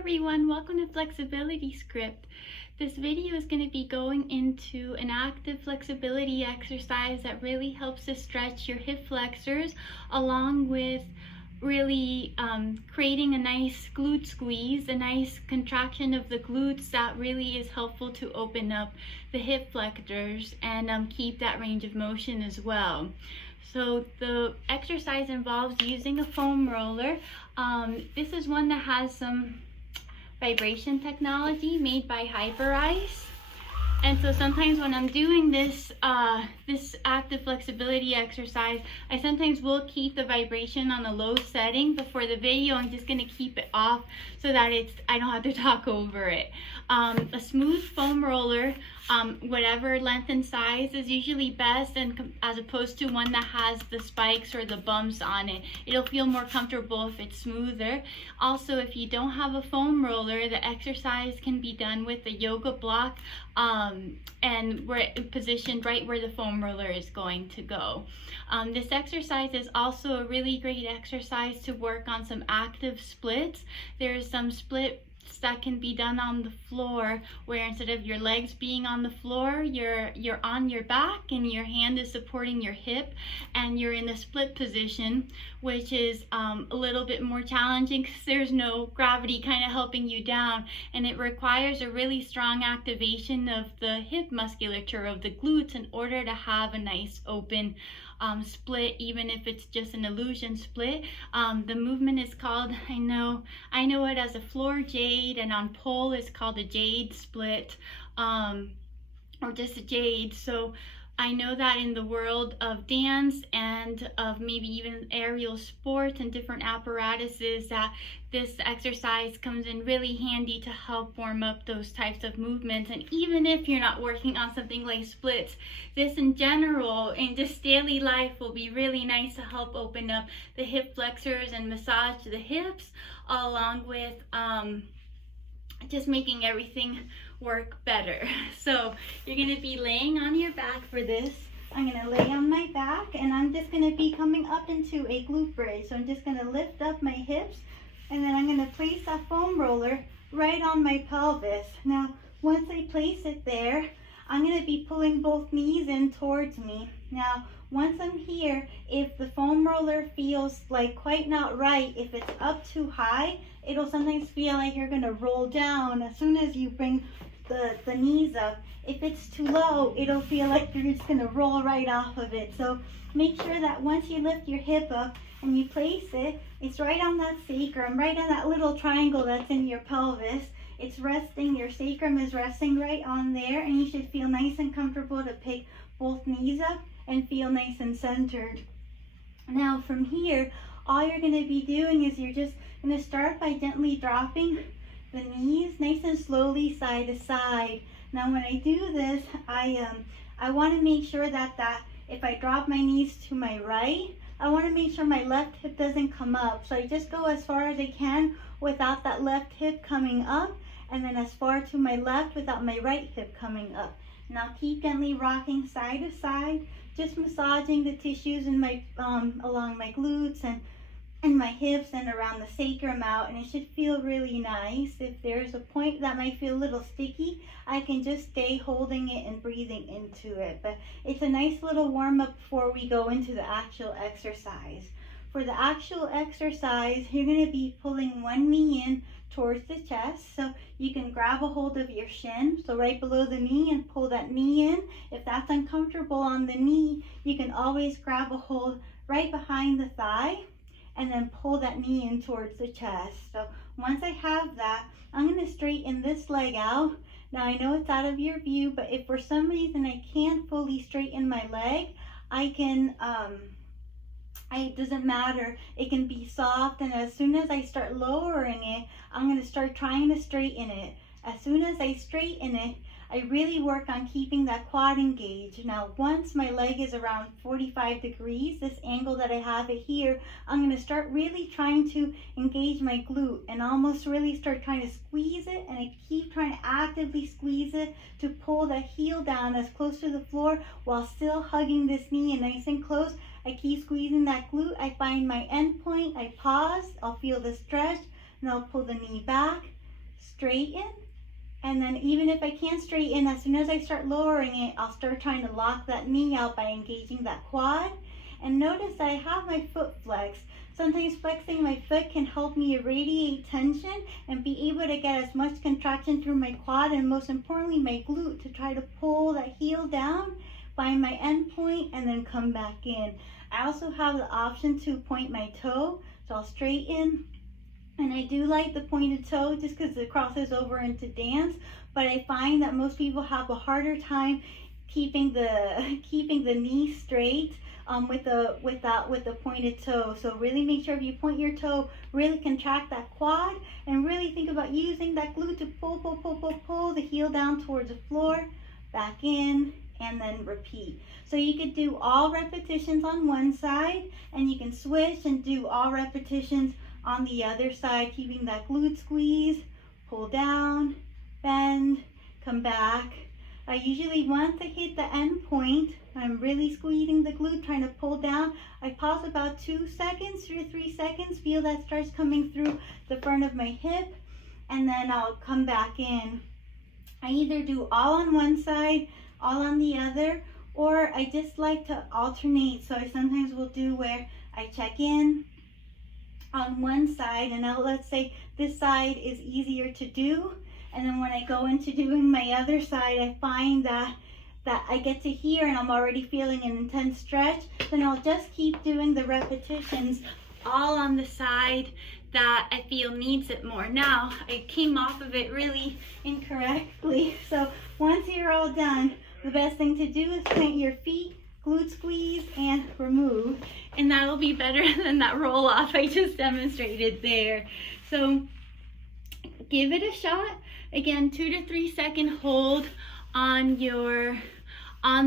everyone, welcome to Flexibility Script. This video is going to be going into an active flexibility exercise that really helps to stretch your hip flexors along with really creating a nice glute squeeze, a nice contraction of the glutes that really is helpful to open up the hip flexors and keep that range of motion as well. So the exercise involves using a foam roller. This is one that has some vibration technology made by Hyperice. And so sometimes when I'm doing this active flexibility exercise, I sometimes will keep the vibration on a low setting, but for the video, I'm just gonna keep it off so that I don't have to talk over it. A smooth foam roller, whatever length and size is usually best, and as opposed to one that has the spikes or the bumps on it. It'll feel more comfortable if it's smoother. Also, if you don't have a foam roller, the exercise can be done with a yoga block, and we're positioned right where the foam roller is going to go. This exercise is also a really great exercise to work on some active splits. There's some splits that can be done on the floor, where instead of your legs being on the floor, you're on your back and your hand is supporting your hip and you're in a split position, which is a little bit more challenging because there's no gravity kind of helping you down, and it requires a really strong activation of the hip musculature of the glutes in order to have a nice open split, even if it's just an illusion split. The movement is called, I know it as a floor jade, and on pole it's called a jade split, or just a jade. So I know that in the world of dance and of maybe even aerial sports and different apparatuses, that this exercise comes in really handy to help warm up those types of movements. And even if you're not working on something like splits, this in general in just daily life will be really nice to help open up the hip flexors and massage the hips, along with just making everything work better. So you're going to be laying on your back for this. I'm going to lay on my back and I'm just going to be coming up into a glute bridge. So I'm just going to lift up my hips and then I'm going to place that foam roller right on my pelvis. Now once I place it there, I'm going to be pulling both knees in towards me. Now once I'm here, if the foam roller feels like quite not right, if it's up too high, it'll sometimes feel like you're going to roll down as soon as you bring the knees up. If it's too low, it'll feel like you're just going to roll right off of it. So make sure that once you lift your hip up and you place it, it's right on that sacrum, right on that little triangle that's in your pelvis. It's resting, your sacrum is resting right on there, and you should feel nice and comfortable to pick both knees up and feel nice and centered. Now from here, all you're going to be doing is you're just going to start by gently dropping the knees nice and slowly side to side. Now when I do this, I want to make sure that if I drop my knees to my right, I want to make sure my left hip doesn't come up. So I just go as far as I can without that left hip coming up, and then as far to my left without my right hip coming up. Now keep gently rocking side to side, just massaging the tissues in my along my glutes and my hips and around the sacrum out, and it should feel really nice. If there's a point that might feel a little sticky, I can just stay holding it and breathing into it. But it's a nice little warm up before we go into the actual exercise. For the actual exercise, you're going to be pulling one knee in towards the chest, so you can grab a hold of your shin, so right below the knee, and pull that knee in. If that's uncomfortable on the knee, you can always grab a hold right behind the thigh and then pull that knee in towards the chest. So once I have that, I'm going to straighten this leg out. Now I know it's out of your view, but if for some reason I can't fully straighten my leg, I can, it doesn't matter, it can be soft, and as soon as I start lowering it, I'm going to start trying to straighten it. As soon as I straighten it, I really work on keeping that quad engaged. Now, once my leg is around 45 degrees, this angle that I have it here, I'm going to start really trying to engage my glute and almost really start trying to squeeze it, and I keep trying to actively squeeze it to pull the heel down as close to the floor while still hugging this knee in nice and close. I keep squeezing that glute. I find my end point, I pause, I'll feel the stretch, and I'll pull the knee back, straighten, and then even if I can't straighten, as soon as I start lowering it, I'll start trying to lock that knee out by engaging that quad. And notice I have my foot flexed. Sometimes flexing my foot can help me irradiate tension and be able to get as much contraction through my quad and most importantly my glute to try to pull that heel down, find my end point, and then come back in. I also have the option to point my toe, so I'll straighten. And I do like the pointed toe just because it crosses over into dance, but I find that most people have a harder time keeping the knee straight with the pointed toe. So really make sure if you point your toe, really contract that quad and really think about using that glute to pull the heel down towards the floor, back in, and then repeat. So you could do all repetitions on one side and you can switch and do all repetitions on the other side, keeping that glute squeeze, pull down, bend, come back. Usually once I hit the end point, I'm really squeezing the glute, trying to pull down. I pause about 2 seconds, 2 to 3 seconds, feel that stretch coming through the front of my hip, and then I'll come back in. I either do all on one side, all on the other, or I just like to alternate. So I sometimes will do where I check in on one side, and let's say this side is easier to do, and then when I go into doing my other side, I find that I get to here and I'm already feeling an intense stretch, then I'll just keep doing the repetitions all on the side that I feel needs it more. Now, I came off of it really incorrectly, so once you're all done, the best thing to do is plant your feet, glute squeeze, and remove, and that'll be better than that roll off I just demonstrated there. So give it a shot. Again, 2 to 3 second hold on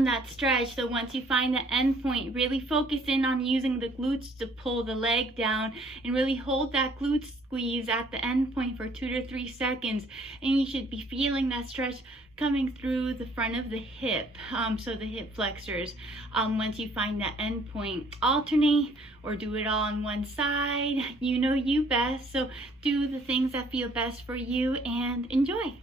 that stretch. So once you find the end point, really focus in on using the glutes to pull the leg down and really hold that glute squeeze at the end point for 2 to 3 seconds, and you should be feeling that stretch coming through the front of the hip, so the hip flexors. Once you find that end point, alternate or do it all on one side. You know you best, so do the things that feel best for you and enjoy.